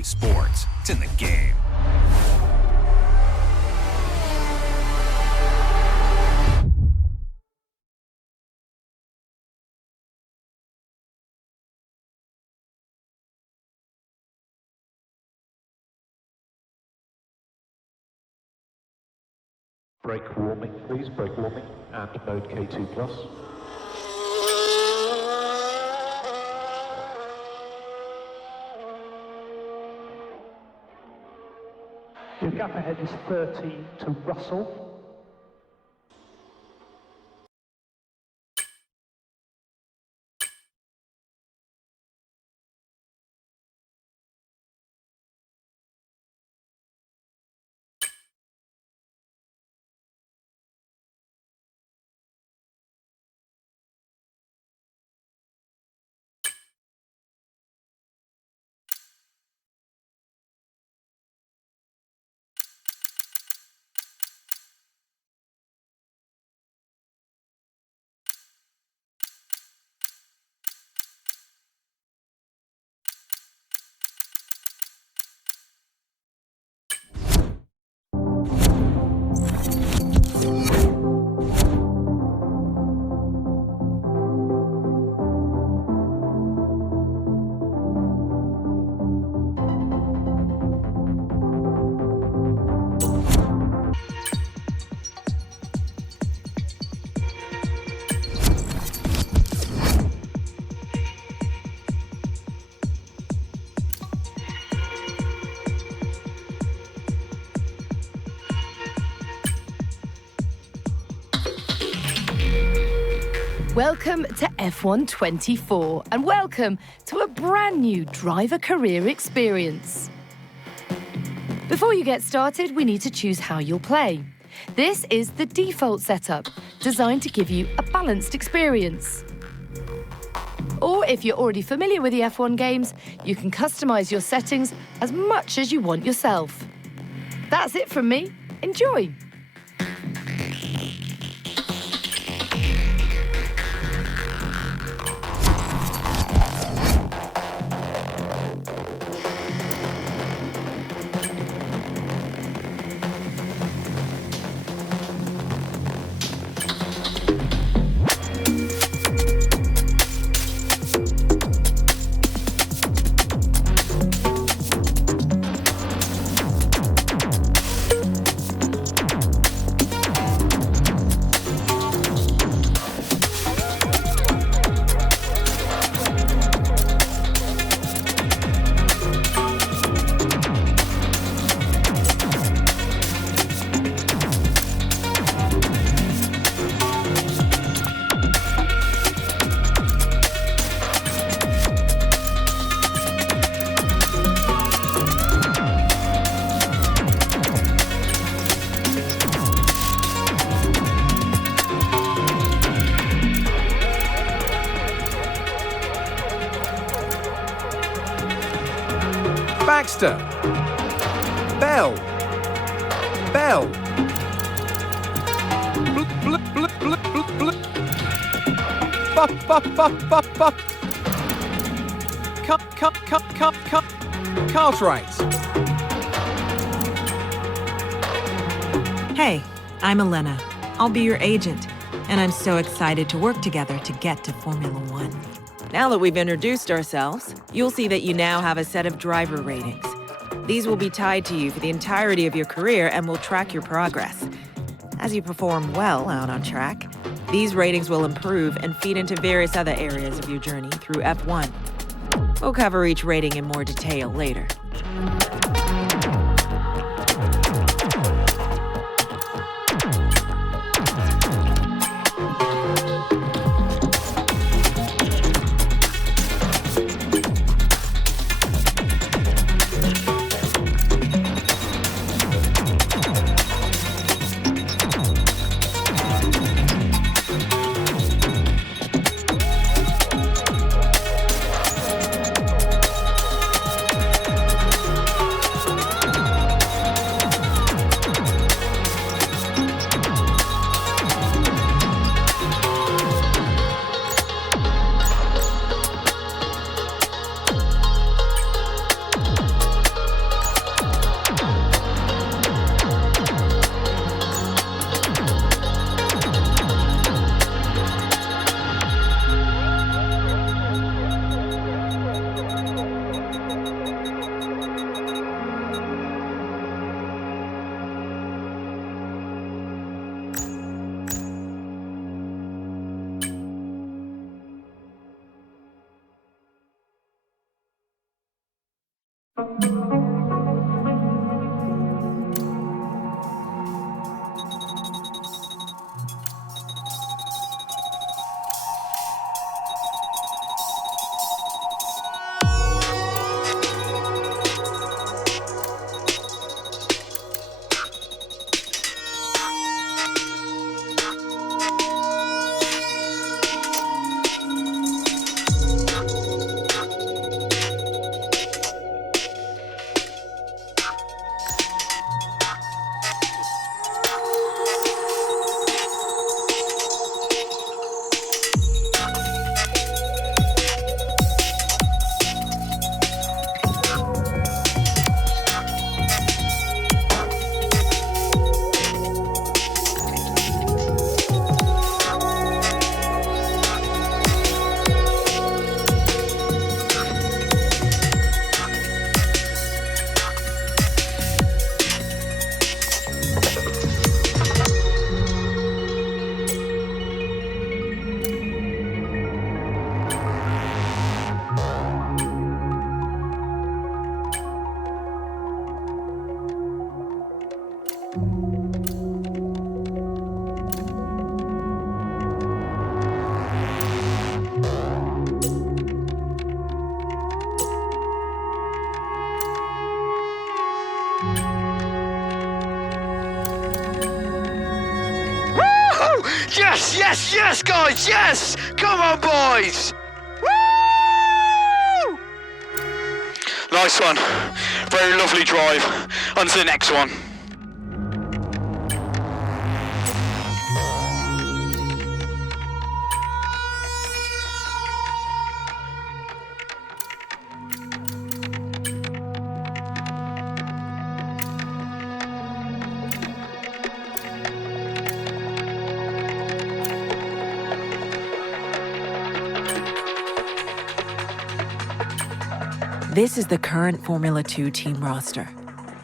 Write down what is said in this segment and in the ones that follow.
EA Sports. It's in the game. Brake warming, please. Brake warming and mode K2 plus. Your gap ahead is 13 to Russell. Welcome to F1 24 and welcome to a brand new driver career experience. Before you get started, we need to choose how you'll play. This is the default setup, designed to give you a balanced experience. Or if you're already familiar with the F1 games, you can customize your settings as much as you want yourself. That's it from me. Enjoy! Baxter. Bell. Bell. Bup. Cut. Cartwright. Hey, I'm Elena. I'll be your agent, and I'm so excited to work together to get to Formula One. Now that we've introduced ourselves, you'll see that you now have a set of driver ratings. These will be tied to you for the entirety of your career and will track your progress. As you perform well out on track, these ratings will improve and feed into various other areas of your journey through F1. We'll cover each rating in more detail later. Yes, yes, yes, guys, yes! Come on, boys! Woo! Nice one. Very lovely drive. On to the next one. This is the current Formula 2 team roster.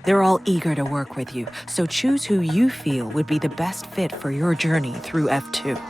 They're all eager to work with you, so choose who you feel would be the best fit for your journey through F2.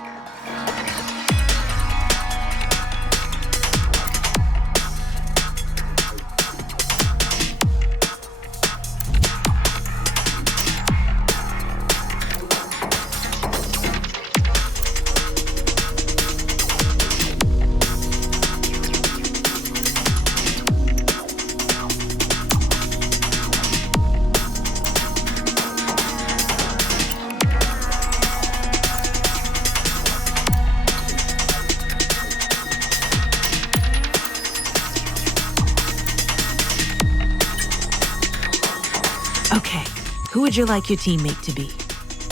Okay, who would you like your teammate to be?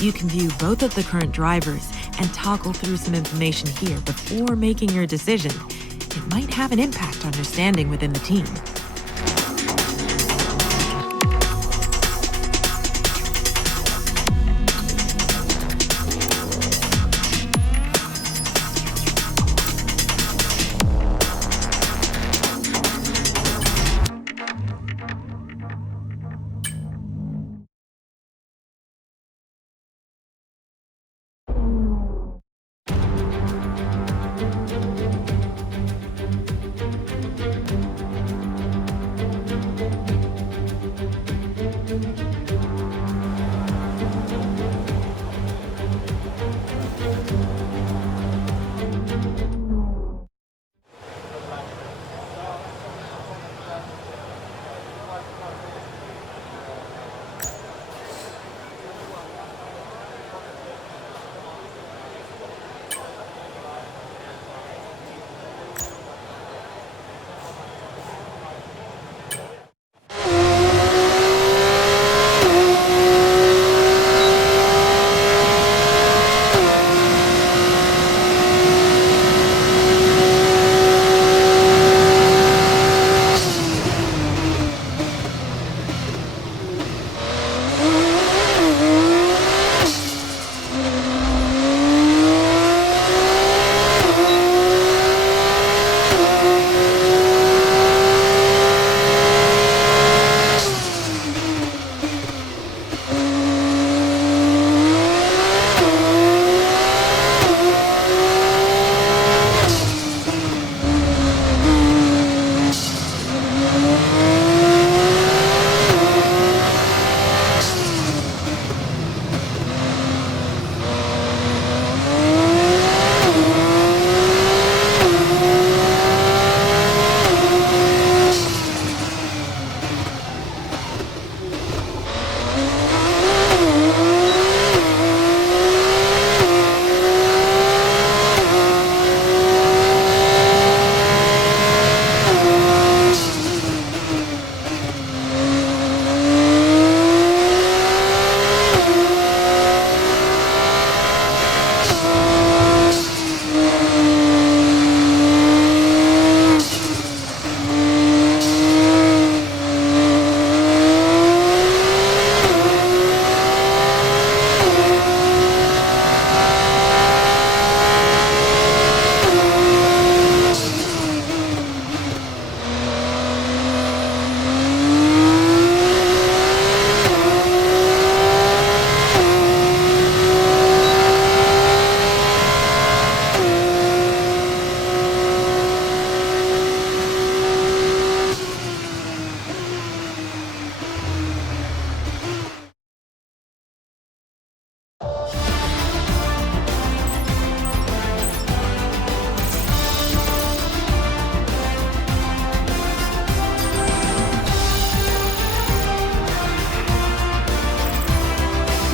You can view both of the current drivers and toggle through some information here before making your decision. It might have an impact on your standing within the team.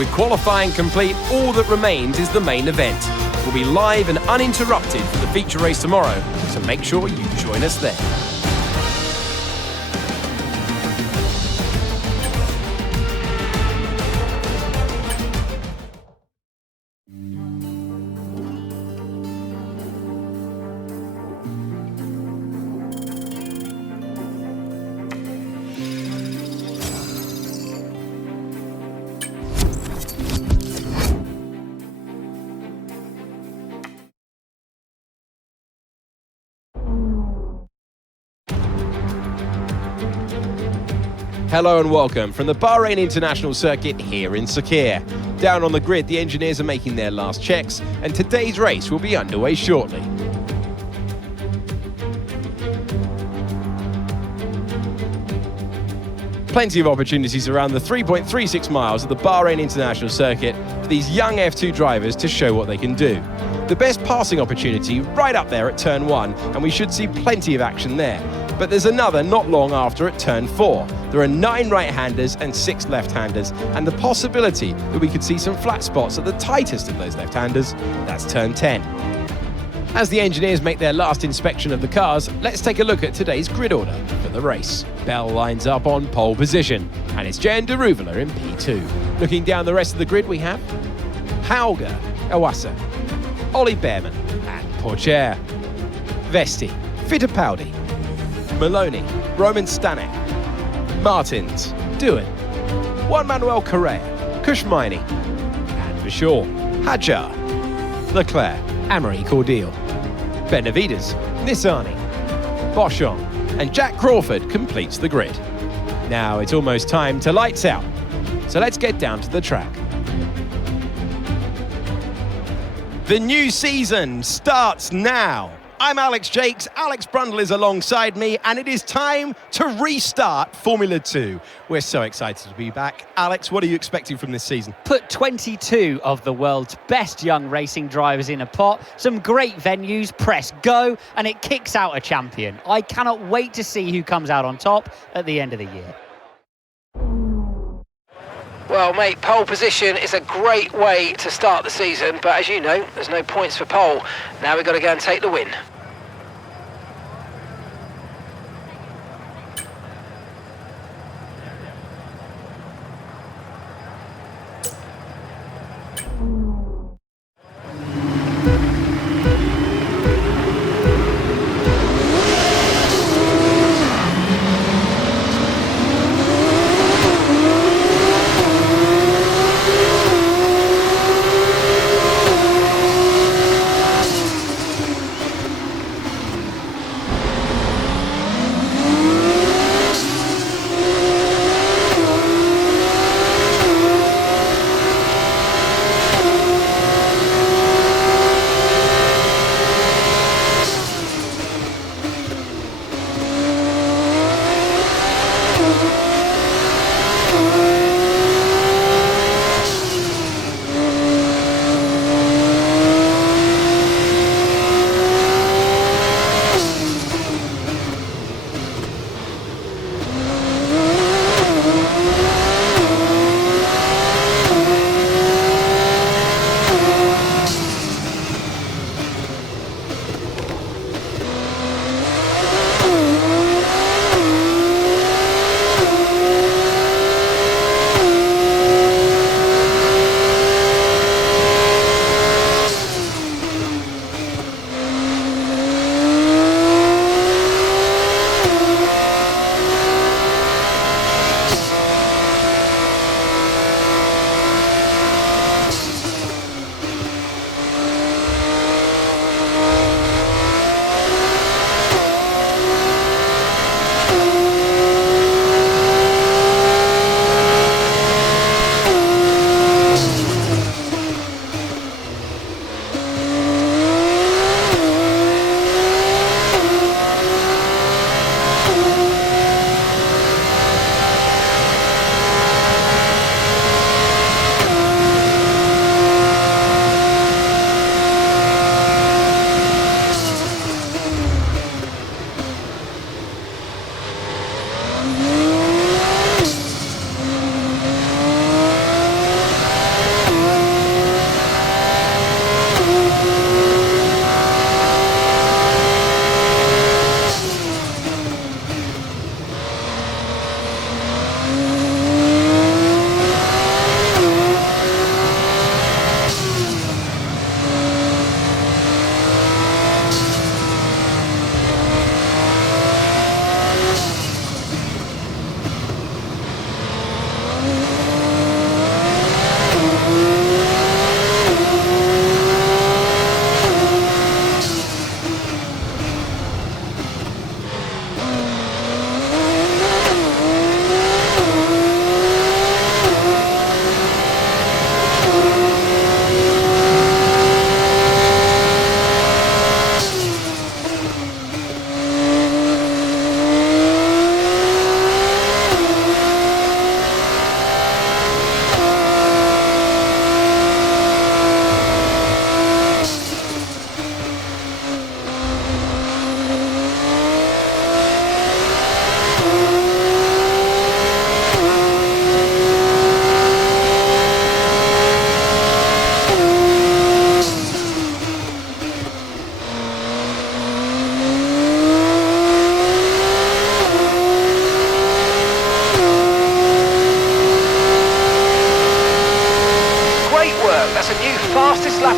With qualifying complete, all that remains is the main event. We'll be live and uninterrupted for the feature race tomorrow, so make sure you join us there. Hello and welcome from the Bahrain International Circuit here in Sakhir. Down on the grid, the engineers are making their last checks, and today's race will be underway shortly. Plenty of opportunities around the 3.36 miles of the Bahrain International Circuit for these young F2 drivers to show what they can do. The best passing opportunity right up there at turn 1, and we should see plenty of action there. But there's another not long after at turn 4. There are 9 right-handers and 6 left-handers, and the possibility that we could see some flat spots at the tightest of those left-handers, that's turn 10. As the engineers make their last inspection of the cars, let's take a look at today's grid order for the race. Bell lines up on pole position, and it's Jehan Daruvala in P2. Looking down the rest of the grid, we have Hauger, Iwasa, Ollie Bearman and Pourchaire, Vesti, Fittipaldi, Maloney, Roman Stanek, Martins, Doohan, Juan Manuel Correa, Kushmaini, and for sure, Hadjar, Leclerc, Amaury Cordial, Benavides, Nissany, Boschon, and Jack Crawford completes the grid. Now it's almost time to lights out, so let's get down to the track. The new season starts now. I'm Alex Jakes, Alex Brundle is alongside me, and it is time to restart Formula 2. We're so excited to be back. Alex, what are you expecting from this season? Put 22 of the world's best young racing drivers in a pot, some great venues, press go, and it kicks out a champion. I cannot wait to see who comes out on top at the end of the year. Well, mate, pole position is a great way to start the season, but as you know, there's no points for pole. Now we've got to go and take the win.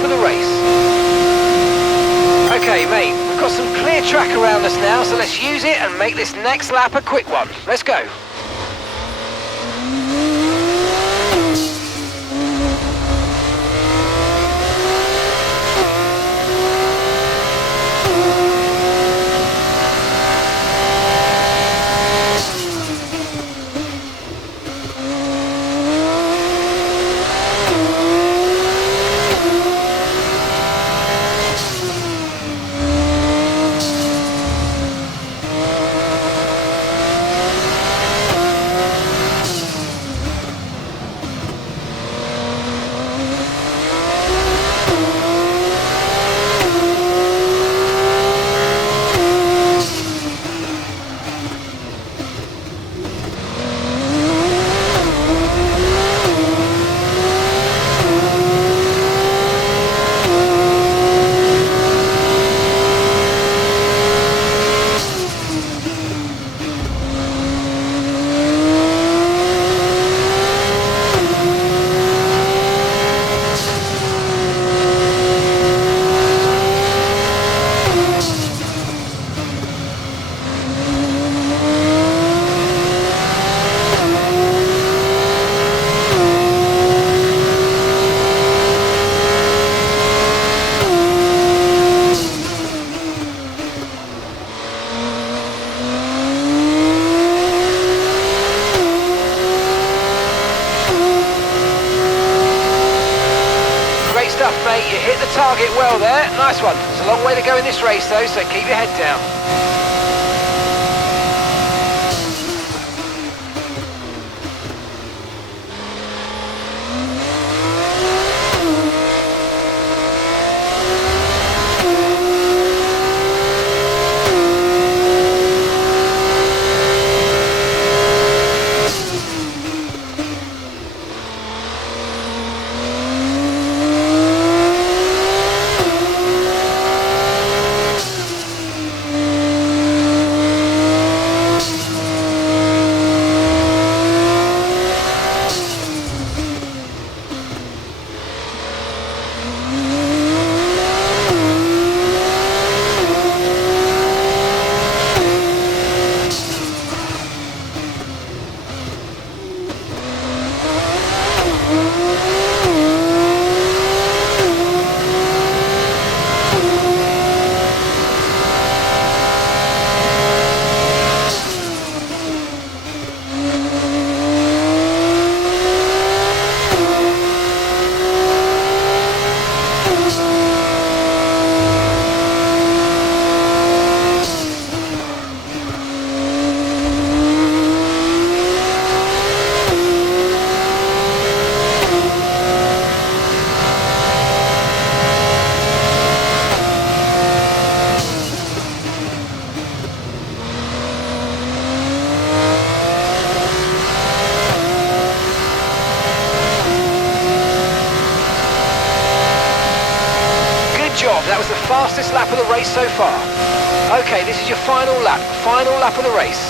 of the race. Okay, mate, we've got some clear track around us now, so let's use it and make this next lap a quick one. Let's go. Mate, you hit the target well there. Nice one. There's a long way to go in this race though, so keep your head down. That was the fastest lap of the race so far. Okay, this is your final lap of the race.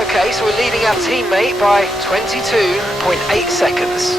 Okay, so we're leading our teammate by 22.8 seconds.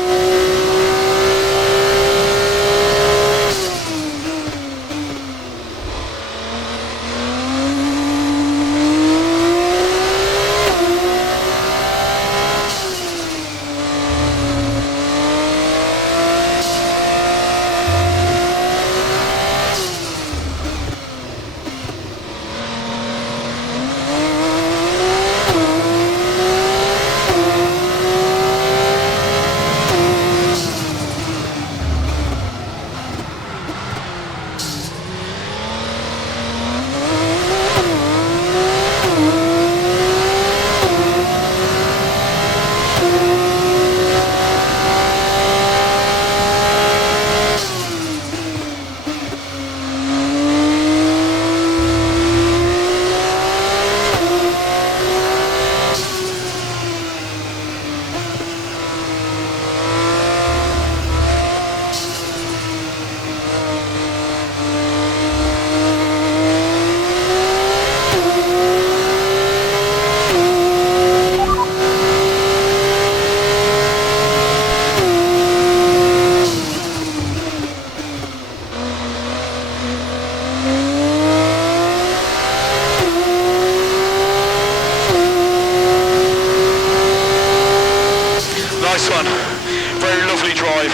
one. Very lovely drive.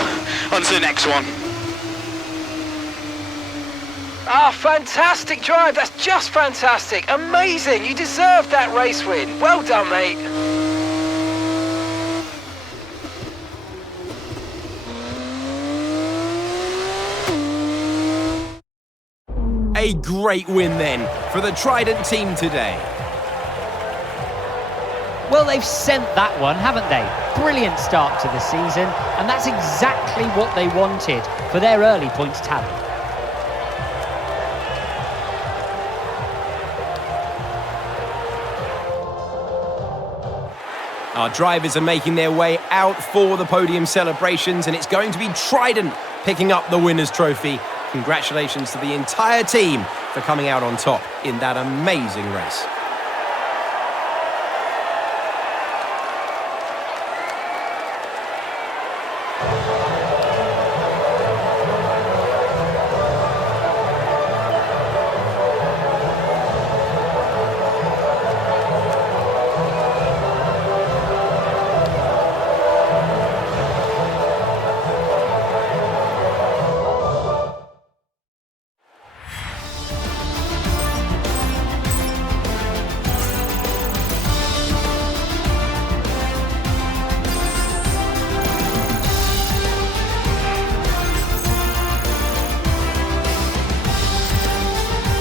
On to the next one. Ah, fantastic drive. That's just fantastic. Amazing. You deserved that race win. Well done, mate. A great win then for the Trident team today. Well, they've sent that one, haven't they? Brilliant start to the season, and that's exactly what they wanted for their early points tally. Our drivers are making their way out for the podium celebrations, and it's going to be Trident picking up the winner's trophy. Congratulations to the entire team for coming out on top in that amazing race.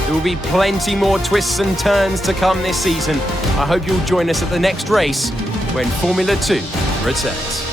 There will be plenty more twists and turns to come this season. I hope you'll join us at the next race when Formula 2 returns.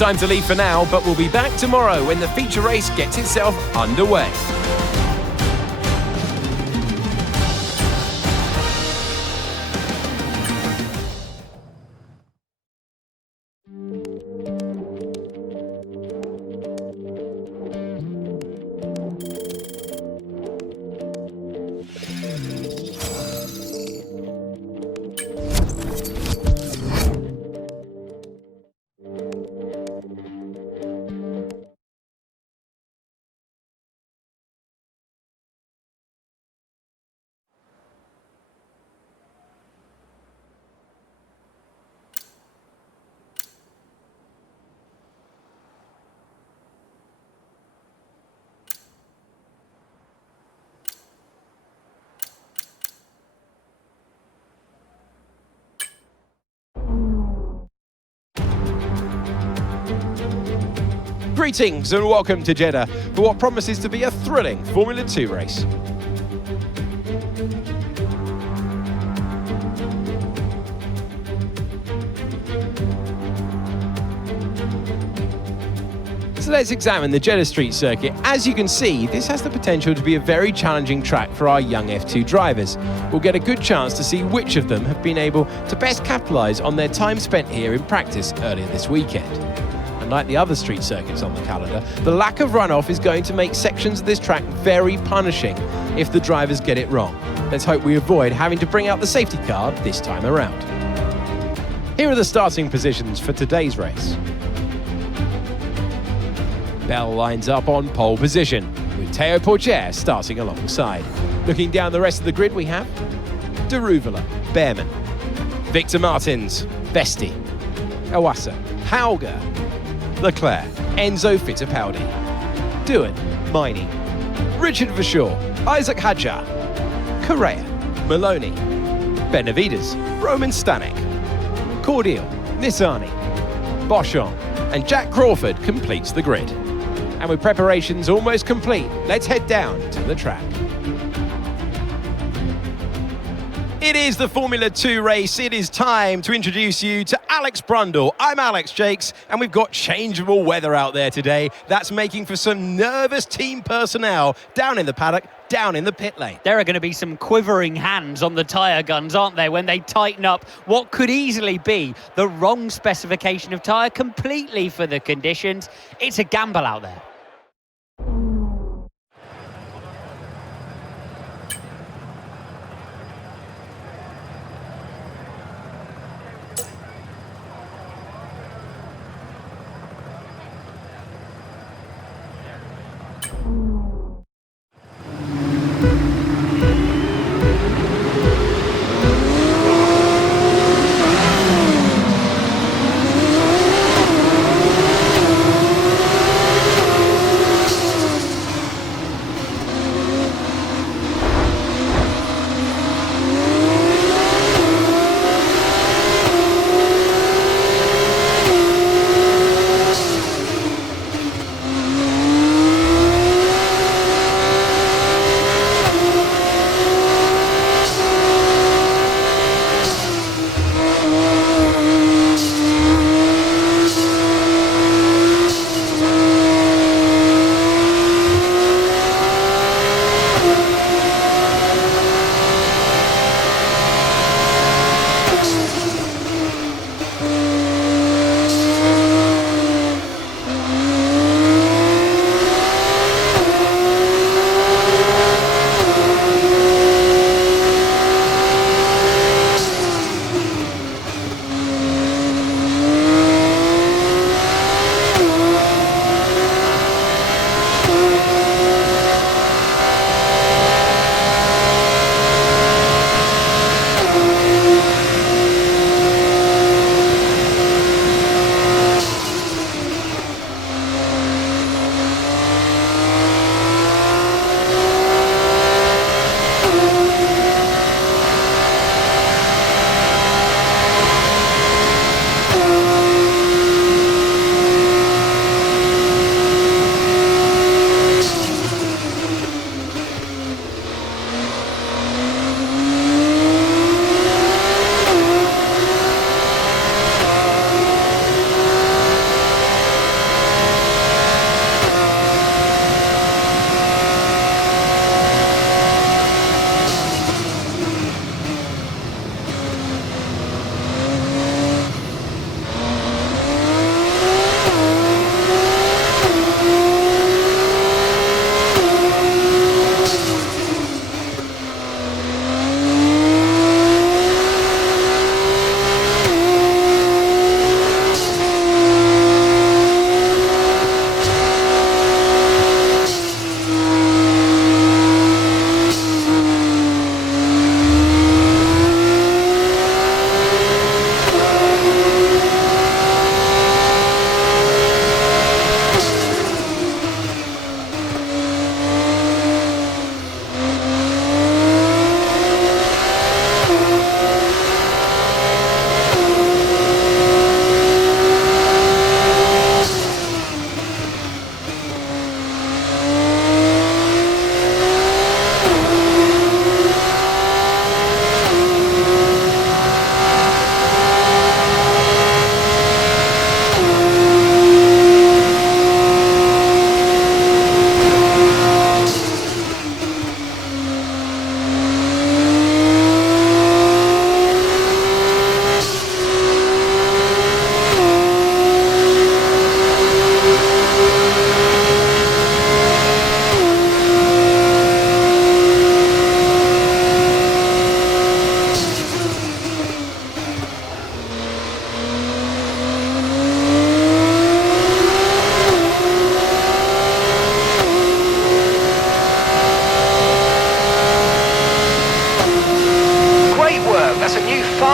time to leave for now, but we'll be back tomorrow when the feature race gets itself underway. Greetings and welcome to Jeddah for what promises to be a thrilling Formula 2 race. So let's examine the Jeddah Street circuit. As you can see, this has the potential to be a very challenging track for our young F2 drivers. We'll get a good chance to see which of them have been able to best capitalise on their time spent here in practice earlier this weekend. Like the other street circuits on the calendar, the lack of runoff is going to make sections of this track very punishing if the drivers get it wrong. Let's hope we avoid having to bring out the safety car this time around. Here are the starting positions for today's race. Bell lines up on pole position, with Théo Pourchaire starting alongside. Looking down the rest of the grid, we have Daruvala, Behrman, Victor Martins, Vesti, Iwasa, Hauger, Leclerc, Enzo Fittipaldi, Doohan, Miney, Richard Verschoor, Isaac Hadjar, Correa, Maloney, Benavides, Roman Stanek, Cordial, Nissany, Boschon, and Jack Crawford completes the grid. And with preparations almost complete, let's head down to the track. It is the Formula 2 race. It is time to introduce you to Alex Brundle. I'm Alex Jakes, and we've got changeable weather out there today. That's making for some nervous team personnel down in the paddock, down in the pit lane. There are going to be some quivering hands on the tyre guns, aren't there, when they tighten up what could easily be the wrong specification of tyre completely for the conditions. It's a gamble out there.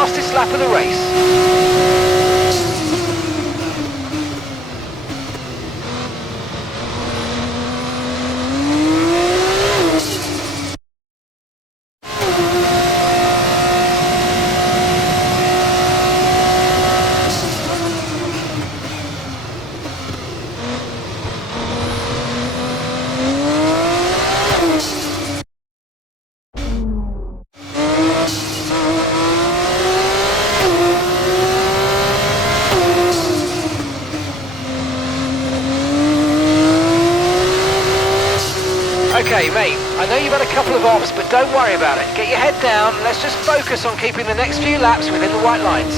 fastest lap of the race. Okay, mate, I know you've had a couple of ops, but don't worry about it. Get your head down, and let's just focus on keeping the next few laps within the white lines.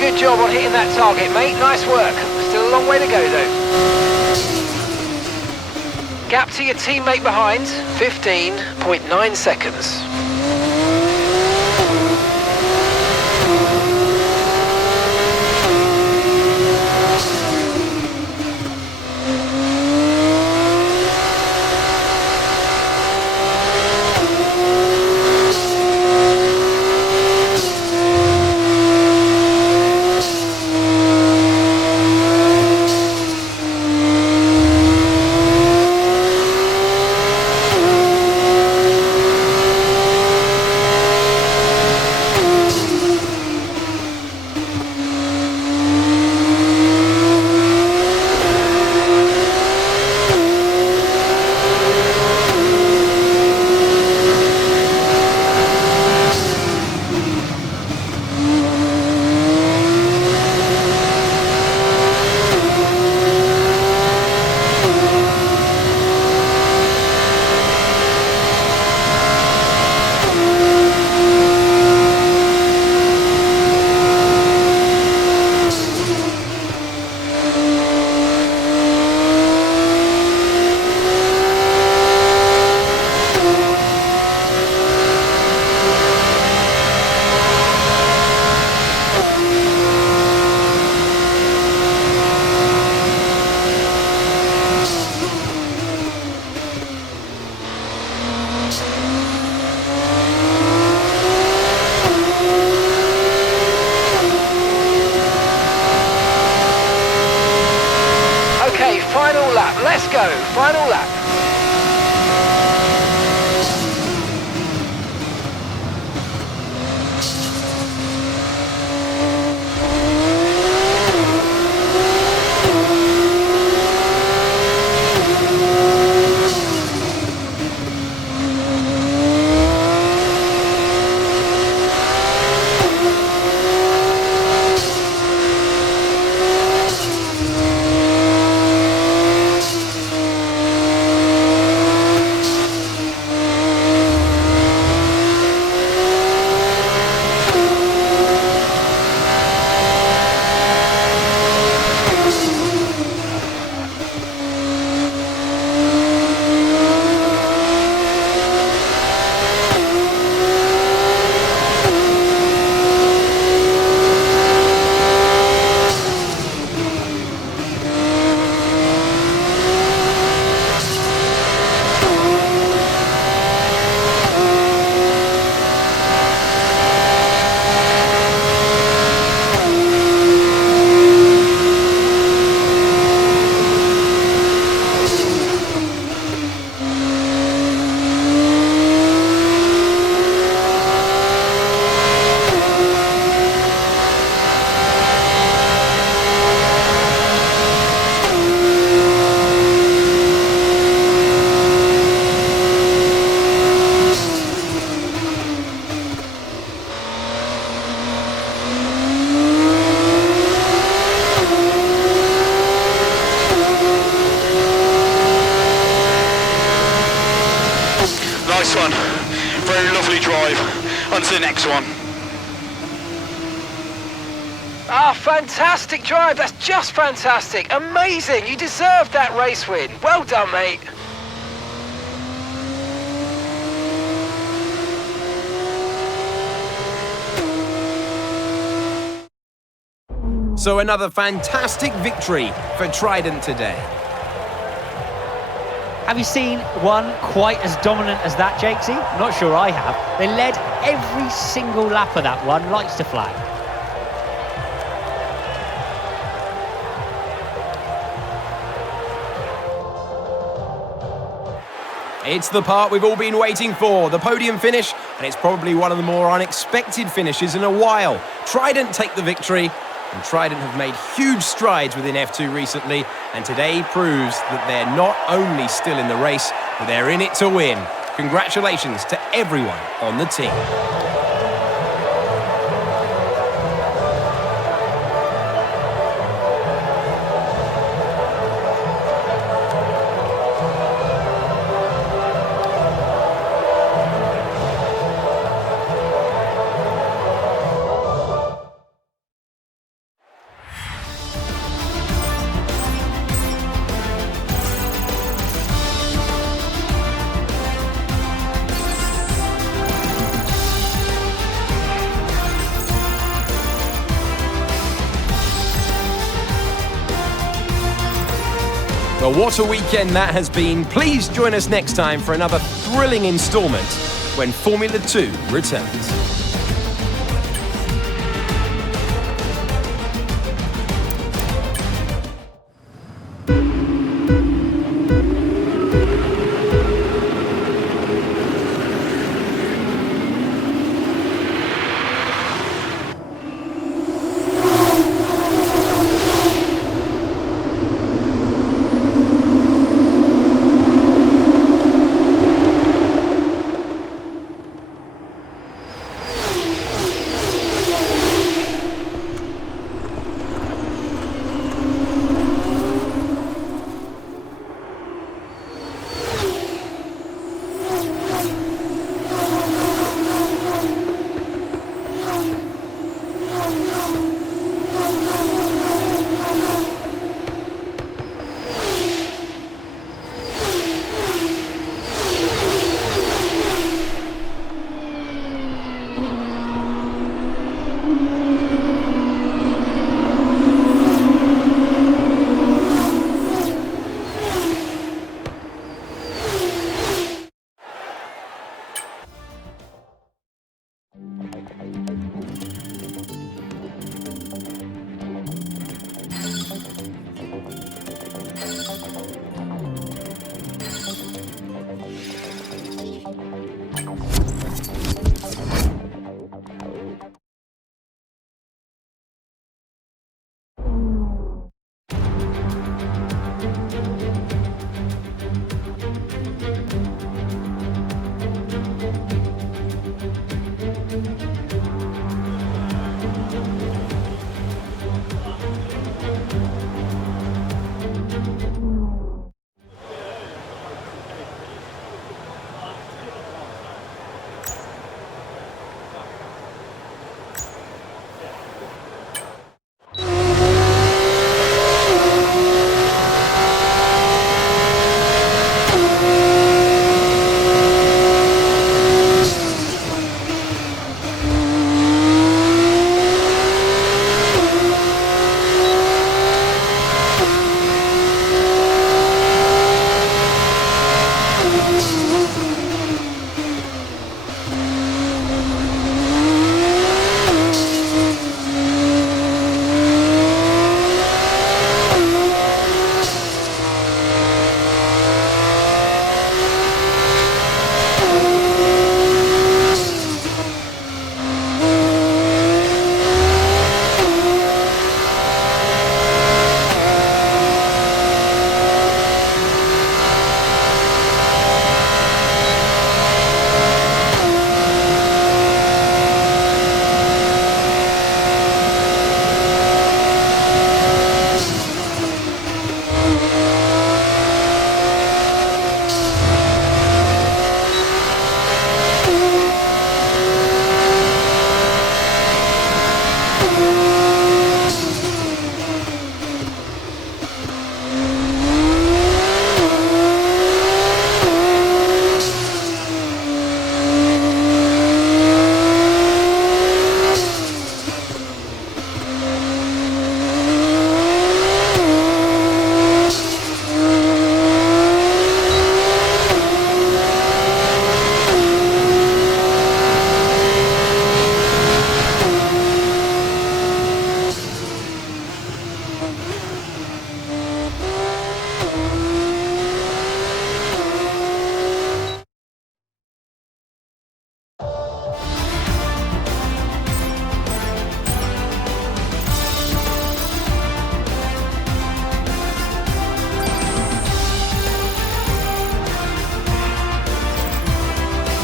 Good job on hitting that target, mate. Nice work. Still a long way to go, though. Gap to your teammate behind, 15.9 seconds. Final lap, let's go, final lap. on to the next one. Ah, fantastic drive. That's just fantastic. Amazing. You deserved that race win. Well done, mate. So another fantastic victory for Trident today. Have you seen one quite as dominant as that, Jakesy? Not sure I have. They led every single lap of that one, lights to flag. It's the part we've all been waiting for, the podium finish, and it's probably one of the more unexpected finishes in a while. Trident take the victory, and Trident have made huge strides within F2 recently, and today proves that they're not only still in the race, but they're in it to win. Congratulations to everyone on the team. Well, what a weekend that has been. Please join us next time for another thrilling instalment when Formula 2 returns.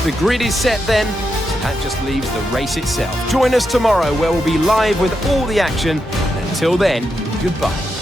The grid is set then, so that just leaves the race itself. Join us tomorrow where we'll be live with all the action. And until then, goodbye.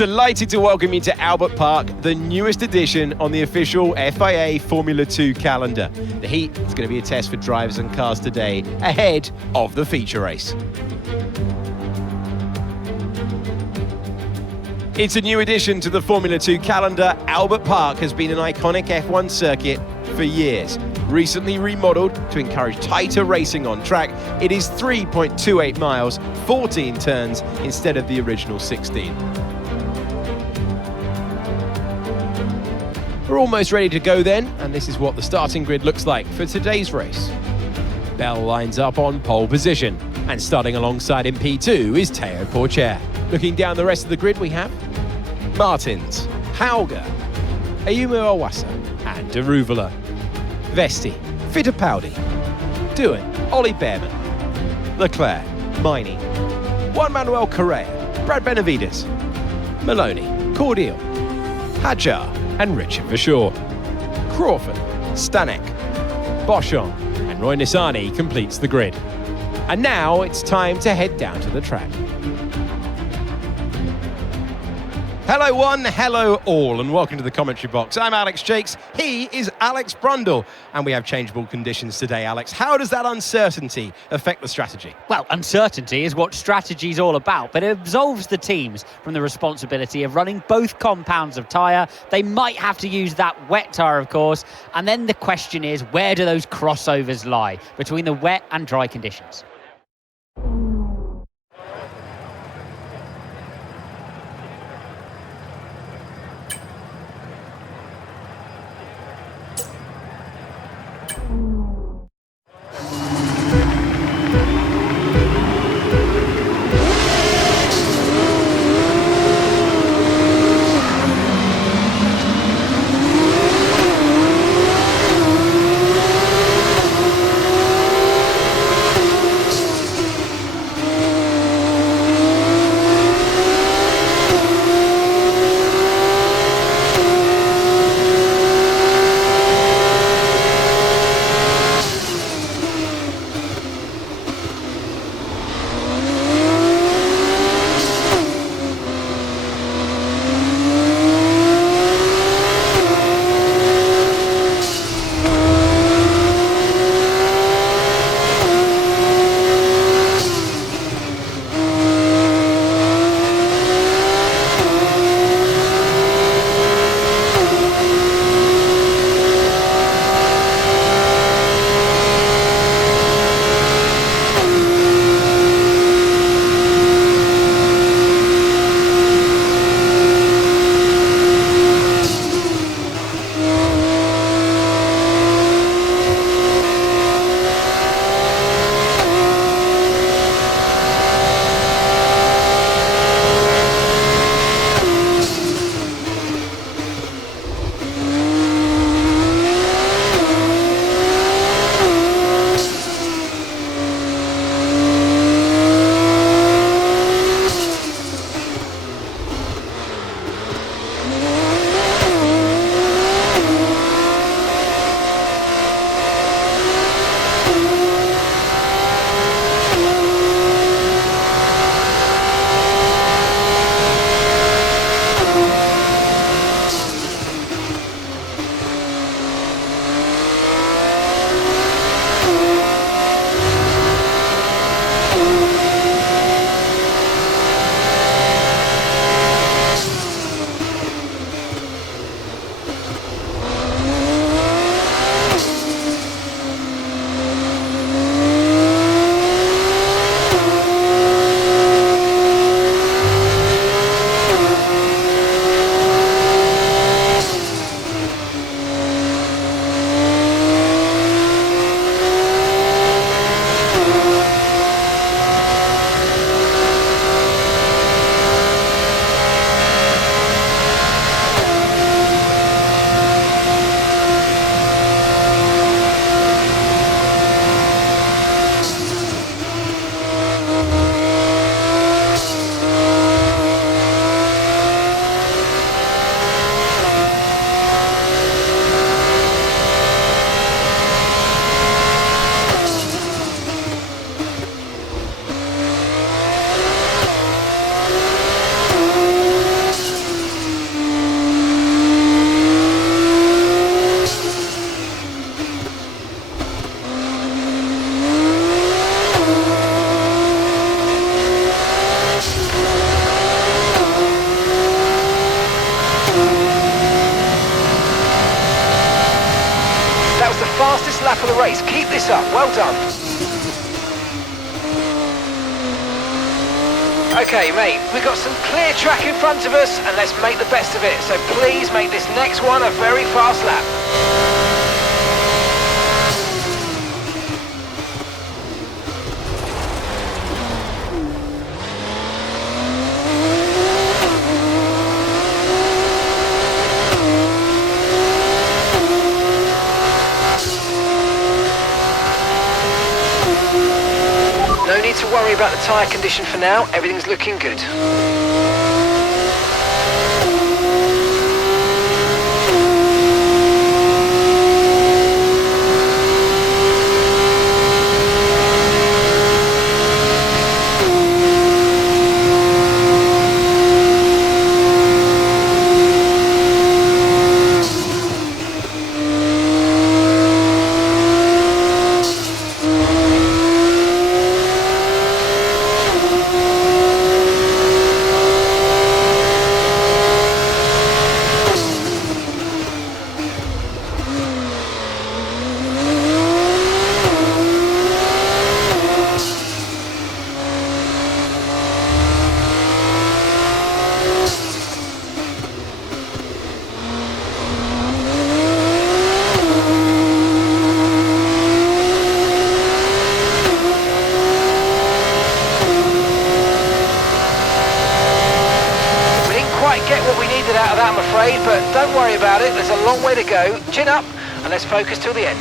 Delighted to welcome you to Albert Park, the newest addition on the official FIA Formula 2 calendar. The heat is going to be a test for drivers and cars today, ahead of the feature race. It's a new addition to the Formula 2 calendar. Albert Park has been an iconic F1 circuit for years. Recently remodeled to encourage tighter racing on track, it is 3.28 miles, 14 turns instead of the original 16. We're almost ready to go then, and this is what the starting grid looks like for today's race. Bell lines up on pole position, and starting alongside in P2 is Théo Pourchaire. Looking down the rest of the grid we have Martins, Hauger, Ayumu Iwasa and Daruvala, Vesti, Fittipaldi, Doohan, Ollie Bearman, Leclerc, Miney, Juan Manuel Correa, Brad Benavides, Maloney, Cordial, Hadjar and Richard Verschoor. Crawford, Stanek, Boschon and Roy Nissany completes the grid. And now it's time to head down to the track. Hello one, hello all, and welcome to the commentary box. I'm Alex Jakes, he is Alex Brundle, and we have changeable conditions today, Alex. How does that uncertainty affect the strategy? Well, uncertainty is what strategy is all about, but it absolves the teams from the responsibility of running both compounds of tyre. They might have to use that wet tyre, of course, and then the question is, where do those crossovers lie between the wet and dry conditions? That was the fastest lap of the race. Keep this up. Well done. Okay, mate, we've got some clear track in front of us, and let's make the best of it. So please make this next one a very fast lap. No need to worry about the tyre condition for now, everything's looking good. Get what we needed out of that, I'm afraid, but don't worry about it. There's a long way to go. Chin up, and let's focus till the end.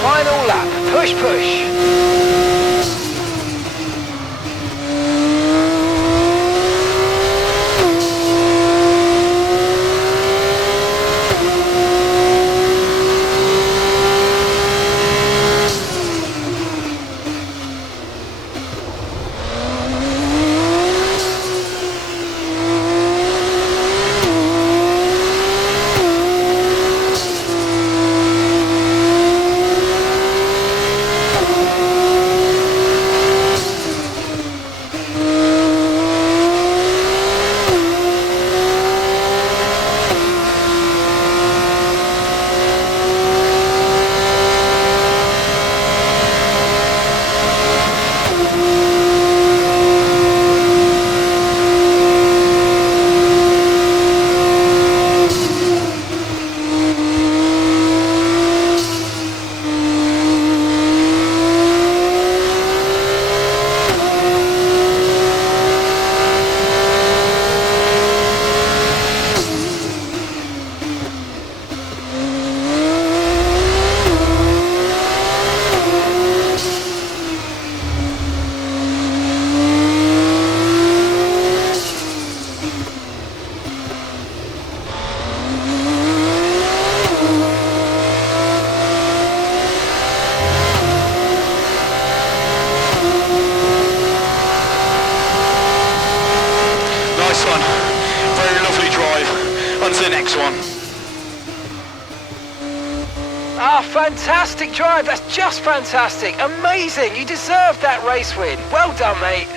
Final lap, push, push. Ah, fantastic drive. That's just fantastic. Amazing. You deserved that race win. Well done, mate.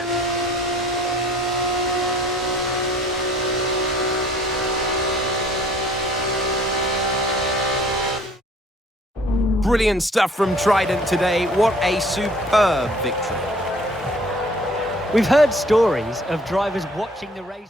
Brilliant stuff from Trident today. What a superb victory. We've heard stories of drivers watching the race.